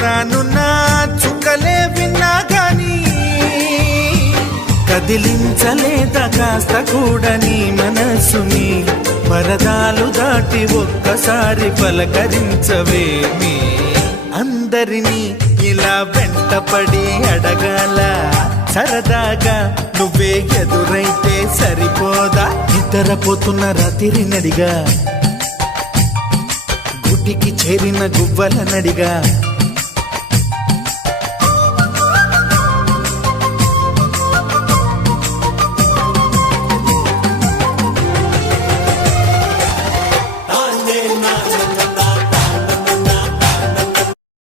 రానున్న చుక్కలే విన్నా గాని కదిలించలేదా కాస్త కూడా నీ మనసుని పరదాలు దాటి ఒక్కసారి పలకరించవేమి అందరినీ ఇలా వెంటపడి అడగాల సరదాగా నువ్వే ఎదురైతే సరిపోదా నిద్రపోతున్న రాత్రి నడిగా గుటికి చేరిన గువ్వల నడిగా